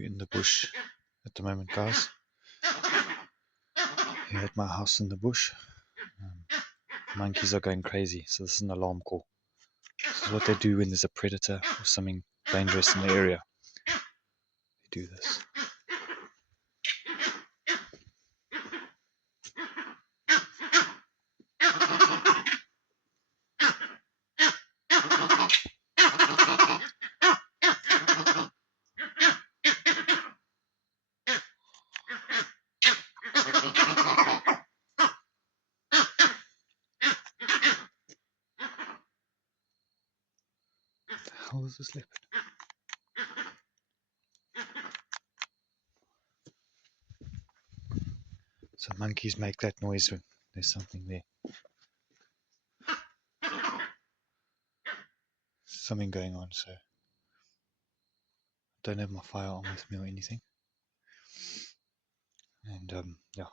We're in the bush at the moment, guys. Here at my house in the bush. Monkeys are going crazy, so this is an alarm call. This is what they do when there's a predator or something dangerous in the area. They do this. How is this leopard? So monkeys make that noise when there's something there. Something going on, so I don't have my firearm with me or anything. And yeah.